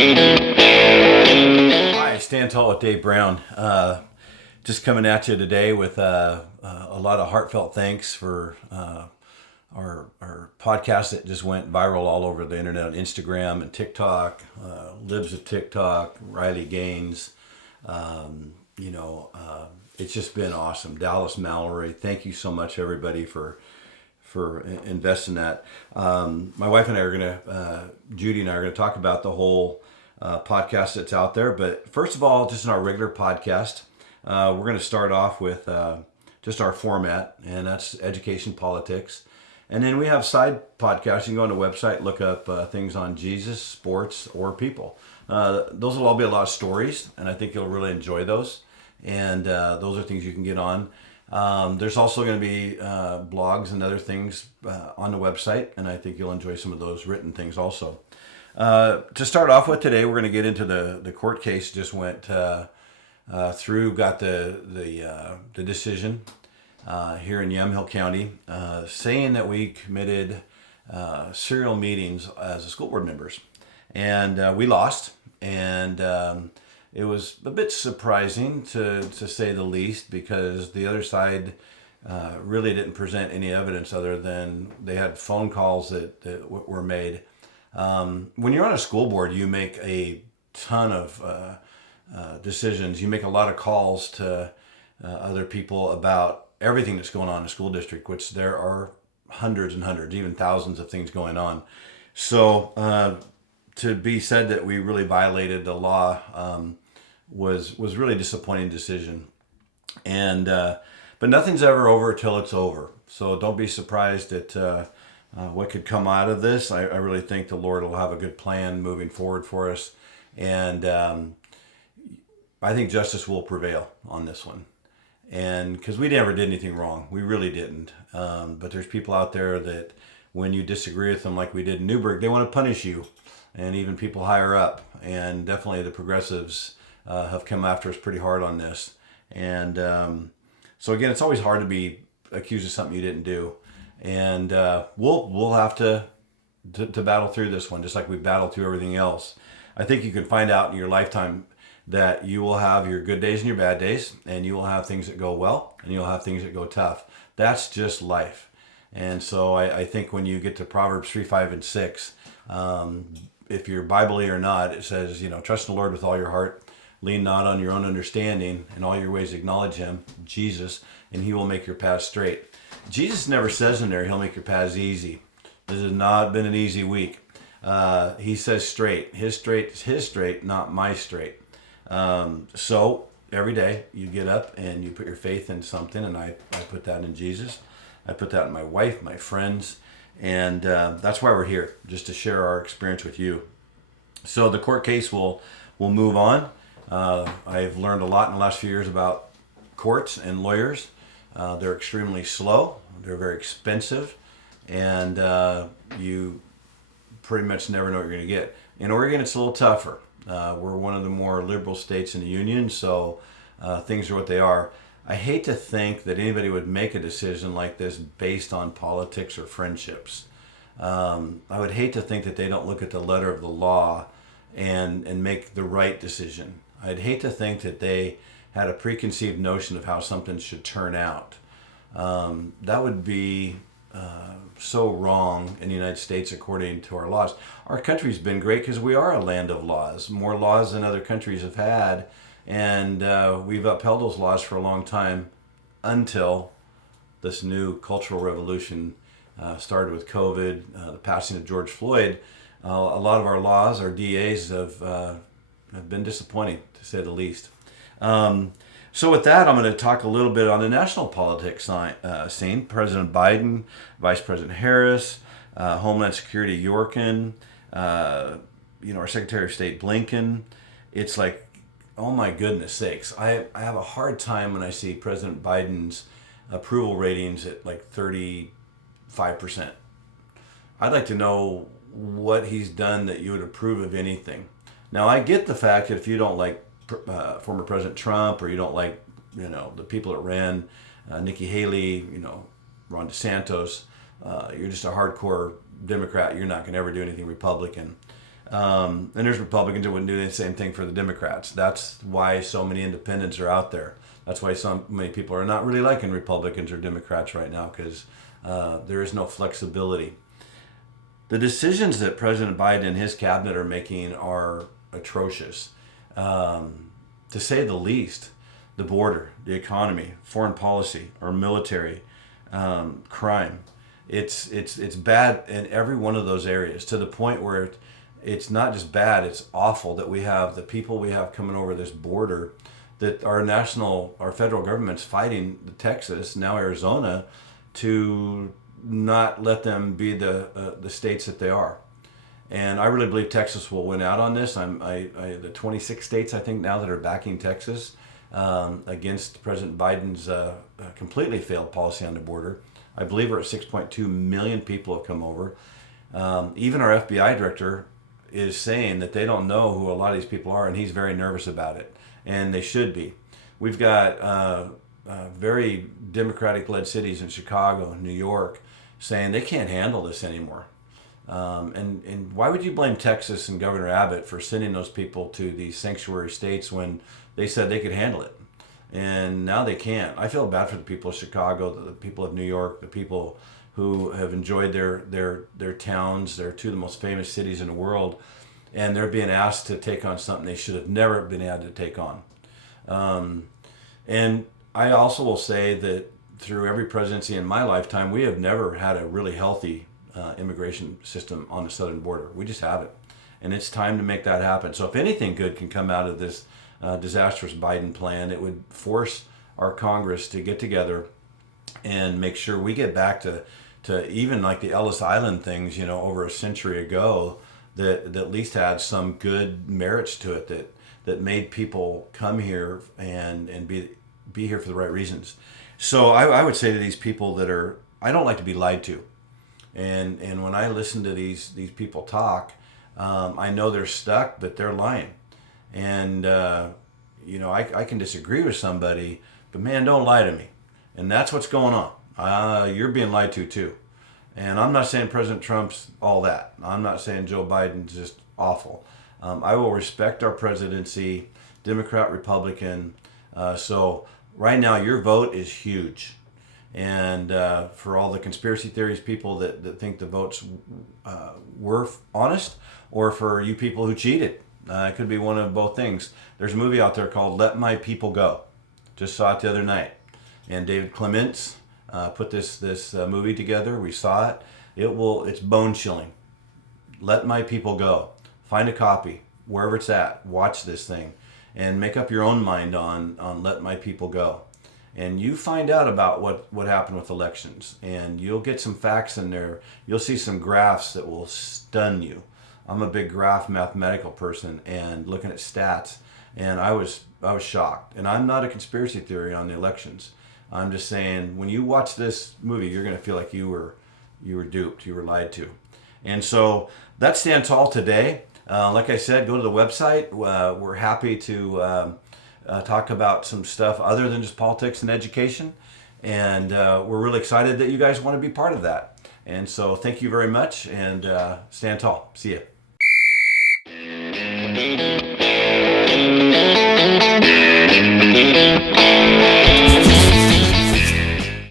Hi, Stand Tall with Dave Brown. Just coming at you today with a lot of heartfelt thanks for our podcast that just went viral all over the internet on Instagram and TikTok. Libs of TikTok, Riley Gaines. It's just been awesome. Dallas Mallory, thank you so much, everybody, for investing that. My wife and I are gonna, Judy and I are gonna talk about the whole podcast that's out there. But first of all, just in our regular podcast, we're going to start off with just our format, and that's education, politics. And then we have side podcasts. You can go on the website, look up things on Jesus, sports, or people. Those will all be a lot of stories, and I think you'll really enjoy those. And those are things you can get on. There's also going to be blogs and other things on the website, and I think you'll enjoy some of those written things also. To start off with today, we're going to get into the court case. Just went through, got the decision here in Yamhill County, saying that we committed serial meetings as school board members, and we lost. And it was a bit surprising to say the least, because the other side really didn't present any evidence other than they had phone calls that were made. When you're on a school board, you make a ton of decisions. You make a lot of calls to other people about everything that's going on in a school district, which there are hundreds and hundreds, even thousands of things going on. So to be said that we really violated the law was really a disappointing decision. And but nothing's ever over till it's over. So don't be surprised at what could come out of this. I really think the Lord will have a good plan moving forward for us. And I think justice will prevail on this one. And because we never did anything wrong. We really didn't. But there's people out there that when you disagree with them like we did in Newburgh, they want to punish you. And even people higher up. And definitely the progressives have come after us pretty hard on this. And so again, it's always hard to be accused of something you didn't do. And we'll have to battle through this one, just like we battled through everything else. I think you can find out in your lifetime that you will have your good days and your bad days, and you will have things that go well, and you'll have things that go tough. That's just life. And so I think when you get to Proverbs 3, 5, and 6, if you're Bible-y or not, it says, trust in the Lord with all your heart, lean not on your own understanding, in all your ways acknowledge him, Jesus, and he will make your path straight. Jesus never says in there, he'll make your paths easy. This has not been an easy week. He says straight. His straight is his straight, not my straight. So every day you get up and you put your faith in something, and I put that in Jesus. I put that in my wife, my friends, and that's why we're here, just to share our experience with you. So the court case will move on. I've learned a lot in the last few years about courts and lawyers. They're extremely slow. They're very expensive, and you pretty much never know what you're going to get. In Oregon, it's a little tougher. We're one of the more liberal states in the union, so things are what they are. I hate to think that anybody would make a decision like this based on politics or friendships. I would hate to think that they don't look at the letter of the law and make the right decision. I'd hate to think that they had a preconceived notion of how something should turn out. That would be so wrong in the United States according to our laws. Our country's been great because we are a land of laws, more laws than other countries have had, and we've upheld those laws for a long time until this new cultural revolution started with COVID, the passing of George Floyd. A lot of our laws, our DAs have been disappointing, to say the least. So with that, I'm going to talk a little bit on the national politics scene. President Biden, Vice President Harris, Homeland Security Yorkin, our Secretary of State Blinken. It's like, oh my goodness sakes. I have a hard time when I see President Biden's approval ratings at like 35%. I'd like to know what he's done that you would approve of anything. Now, I get the fact that if you don't like former President Trump, or you don't like, the people that ran Nikki Haley, Ron DeSantos, you're just a hardcore Democrat. You're not going to ever do anything Republican. And there's Republicans that wouldn't do the same thing for the Democrats. That's why so many independents are out there. That's why so many people are not really liking Republicans or Democrats right now, because there is no flexibility. The decisions that President Biden and his cabinet are making are atrocious, to say the least. The border, the economy, foreign policy, our military, crime. It's bad in every one of those areas, to the point where it's not just bad, it's awful that we have the people we have coming over this border, that our federal government's fighting Texas, now Arizona, to not let them be the states that they are. And I really believe Texas will win out on this. The 26 states, I think, now that are backing Texas against President Biden's completely failed policy on the border. I believe we're at 6.2 million people have come over. Even our FBI director is saying that they don't know who a lot of these people are, and he's very nervous about it, and they should be. We've got very Democratic-led cities in Chicago and New York saying they can't handle this anymore. And why would you blame Texas and Governor Abbott for sending those people to these sanctuary states when they said they could handle it? And now they can't. I feel bad for the people of Chicago, the people of New York, the people who have enjoyed their towns. They're two of the most famous cities in the world, and they're being asked to take on something they should have never been able to take on. And I also will say that through every presidency in my lifetime, we have never had a really healthy immigration system on the southern border. We just haven't. And it's time to make that happen. So if anything good can come out of this disastrous Biden plan, it would force our Congress to get together and make sure we get back to even like the Ellis Island things, over a century ago, that at least had some good merits to it, that made people come here and be here for the right reasons. So I would say to these people I don't like to be lied to. And when I listen to these people talk, I know they're stuck, but they're lying. And, I can disagree with somebody, but man, don't lie to me. And that's what's going on. You're being lied to too. And I'm not saying President Trump's all that. I'm not saying Joe Biden's just awful. I will respect our presidency, Democrat, Republican. So right now, your vote is huge. And for all the conspiracy theories people that think the votes were honest, or for you people who cheated, it could be one of both things. There's a movie out there called Let My People Go. Just saw it the other night. And David Clements put this movie together. We saw it. It's bone chilling. Let My People Go. Find a copy wherever it's at. Watch this thing and make up your own mind on Let My People Go. And you find out about what happened with elections, and you'll get some facts in there. You'll see some graphs that will stun you. I'm a big graph mathematical person, and looking at stats, and I was shocked. And I'm not a conspiracy theory on the elections. I'm just saying, when you watch this movie, you're going to feel like you were duped, you were lied to. And so that's Stand Tall today. Like I said, go to the website. We're happy to talk about some stuff other than just politics and education. And we're really excited that you guys want to be part of that. And so thank you very much, and stand tall. See ya.